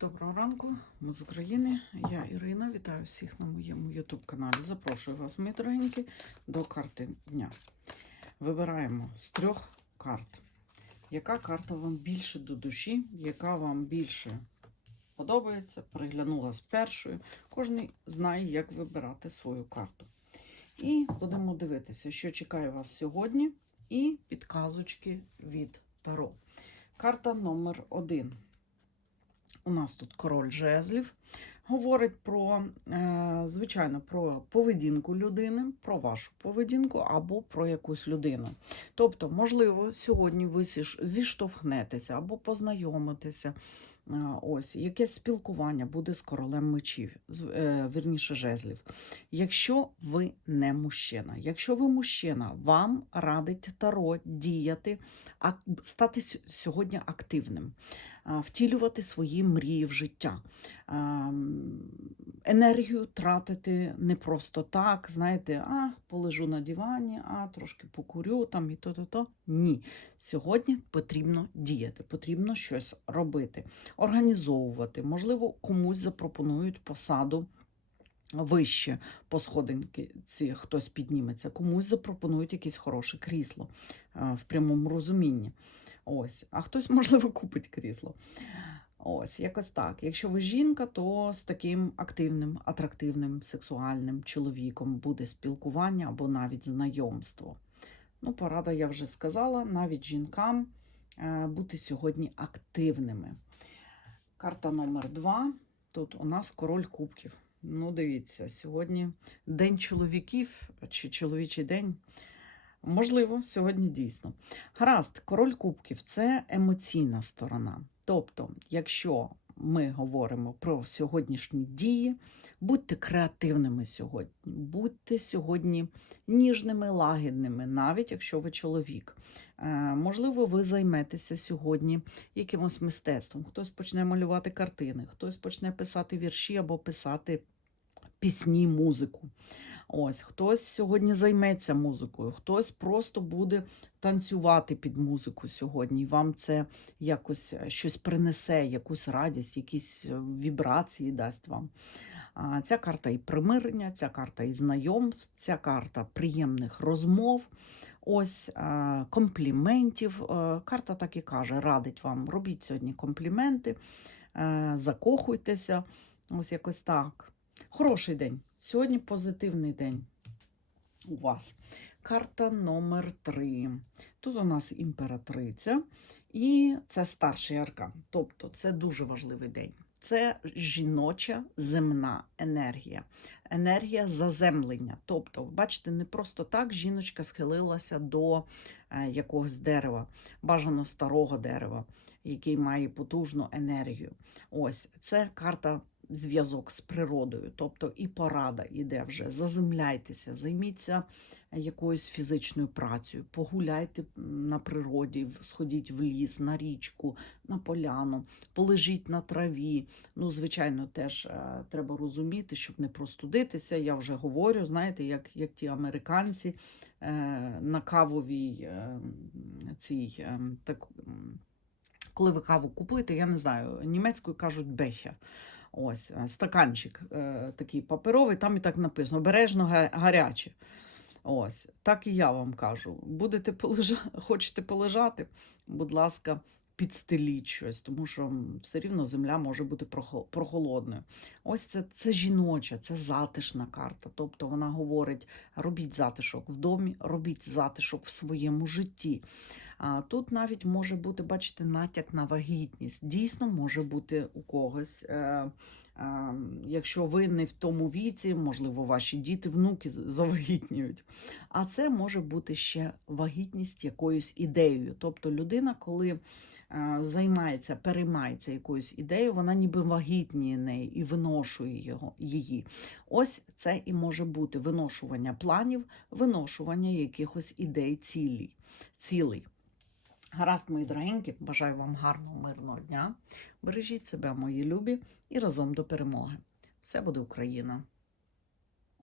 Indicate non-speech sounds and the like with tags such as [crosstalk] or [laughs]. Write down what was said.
Доброго ранку, ми з України. Я Ірина. Вітаю всіх на моєму YouTube каналі. Запрошую вас, мої дорогенькі, до карти дня. Вибираємо з трьох карт. Яка карта вам більше до душі, яка вам більше подобається, приглянула з першою. Кожен знає, як вибирати свою карту. І будемо дивитися, що чекає вас сьогодні, і підказочки від Таро. Карта номер один. У нас тут король жезлів. Говорить про, е, звичайно, про поведінку людини, про вашу поведінку або про якусь людину. Тобто, можливо, сьогодні ви зіштовхнетеся або познайомитеся. Е, Ось якесь спілкування буде з королем мечів, з- е, вірніше жезлів. Якщо ви не мужчина, якщо ви мужчина, вам радить таро діяти, ак- стати сьогодні активним а, втілювати свої мрії в життя. Енергію тратити не просто так, знаєте, а полежу на дивані, а трошки покурю там і то-то-то. Ні. Сьогодні потрібно діяти, потрібно щось робити, організовувати. Можливо, комусь запропонують посаду. Вище по сходинки ці хтось підніметься, комусь запропонують якесь хороше крісло в прямому розумінні. Ось, а хтось, можливо, купить крісло. Ось, якось так. Якщо ви жінка, то з таким активним, атрактивним, сексуальним чоловіком буде спілкування або навіть знайомство. Ну, порада, я вже сказала, навіть жінкам е, бути сьогодні активними. Карта номер два. Тут у нас король кубків. Ну, дивіться, сьогодні День чоловіків чи чоловічий день. Можливо, сьогодні дійсно. Гаразд, король кубків це емоційна сторона. Тобто, якщо ми говоримо про сьогоднішні дії, будьте креативними сьогодні, будьте сьогодні ніжними, лагідними, навіть якщо ви чоловік. Е, можливо, ви займетеся сьогодні якимось мистецтвом. Хтось почне малювати картини, хтось почне писати вірші або писати пісні, музику. Ось хтось сьогодні займеться музикою, хтось просто буде танцювати під музику сьогодні. І вам це якось е, щось принесе, якусь радість, якісь е, вібрації дасть вам. А, Ця карта і примирення, ця карта і знайомств, ця карта приємних розмов. Ось е, компліментів. Карта так і каже: радить вам, робіть сьогодні компліменти, закохуйтеся. Ось якось так. Хороший день. Сьогодні позитивний день у вас. Карта номер три. Тут у нас імператриця, і це старший аркан. Тобто це дуже важливий день. Це жіноча земна енергія, енергія заземлення. Тобто, бачите, не просто так жіночка схилилася до е, якогось дерева, бажано старого дерева, який має потужну енергію. Ось це карта зв'язок з природою, тобто і порада іде вже. Заземляйтеся, займіться якоюсь фізичною працею, погуляйте на природі, сходіть в ліс, на річку, на поляну, полежіть на траві. Ну, звичайно, теж е, треба розуміти, щоб не простудитися. Я вже говорю, знаєте, як, як ті американці е, на кавовій е, цій е, так. Коли ви каву купуєте, я не знаю, німецькою кажуть бехя. Ось е, стаканчик е, такий паперовий, там і так написано: обережно гаряче. Ось, так і я вам кажу. Будете полежа... [laughs] хочете полежати, будь ласка, підстеліть щось, тому що все рівно земля може бути прохолодною. Ось це, це жіноча, це затишна карта. Тобто вона говорить: робіть затишок в домі, робіть затишок в своєму житті. Тут навіть може бути, бачите, натяк на вагітність. Дійсно, може бути у когось. Е, е, якщо ви не в тому віці, можливо, ваші діти, внуки завагітнюють. А це може бути ще вагітність якоюсь ідеєю. Тобто людина, коли е, займається, переймається якоюсь ідеєю, вона ніби вагітніє неї і виношує його, її. Ось це і може бути виношування планів, виношування якихось ідей, цілей. Гаразд, мої дорогенькі, бажаю вам гарного, мирного дня. Бережіть себе, мої любі, і разом до перемоги. Все буде Україна!